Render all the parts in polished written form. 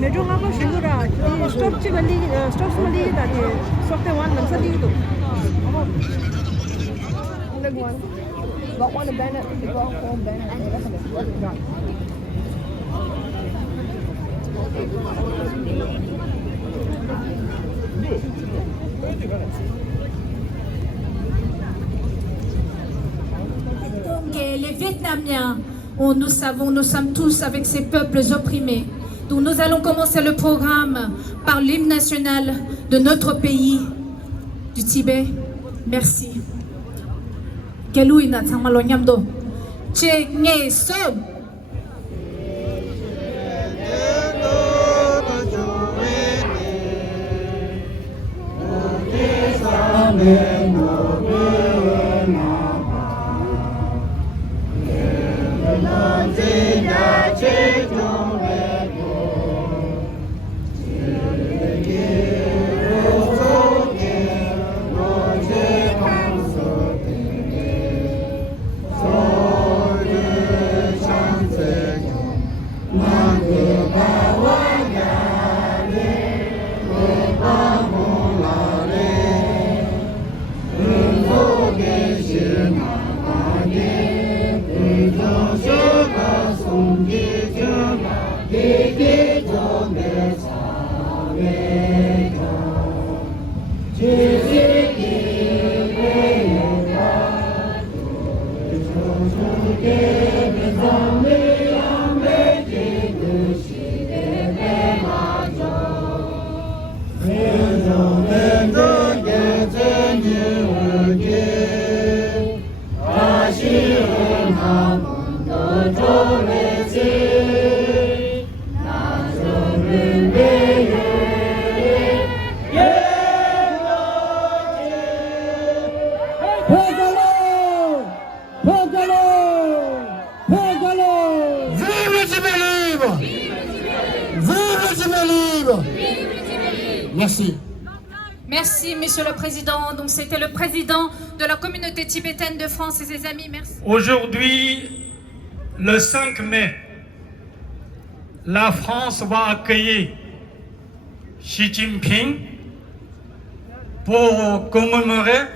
Medyo nga ba siguro stop chimali stop smali tadi stop te one nam sadi tu. Leg one. Got one banner to go home banner. Donc les Vietnamiens, nous savons, nous sommes tous avec ces peuples opprimés. Donc nous allons commencer le programme par l'hymne national de notre pays, du Tibet. Merci. Kelui na tsamalo nyamdo. Che nge so. Merci. Merci, Monsieur le Président. Donc c'était le président de la communauté tibétaine de France et ses amis. Merci. Aujourd'hui, le 5 mai, la France va accueillir Xi Jinping pour commémorer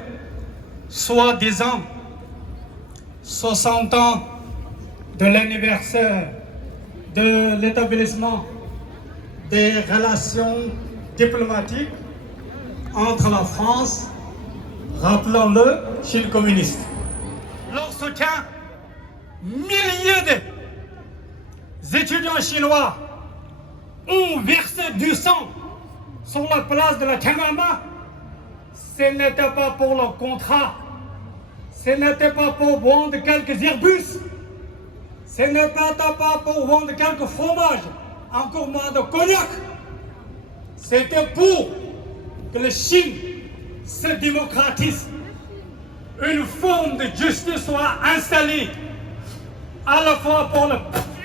soi-disant 60 ans de l'anniversaire de l'établissement des relations diplomatiques entre la France, rappelons-le, Chine communiste. Leur soutien, milliers d'étudiants chinois ont versé du sang sur la place de la Tiananmen. Ce n'était pas pour le contrat, ce n'était pas pour vendre quelques Airbus, ce n'était pas pour vendre quelques fromages, encore moins de cognac. C'était pour que la Chine se démocratise, une forme de justice soit installée, à la fois pour le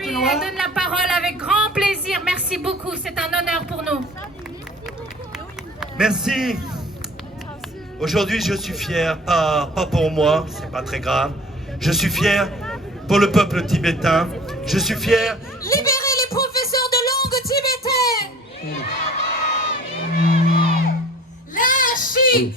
Je lui donne la parole avec grand plaisir. Merci beaucoup, c'est un honneur pour nous. Merci. Aujourd'hui, je suis fier, pas pour moi, c'est pas très grave. Je suis fier pour le peuple tibétain. Je suis fier. Libérez les professeurs de langue tibétaine. La Chine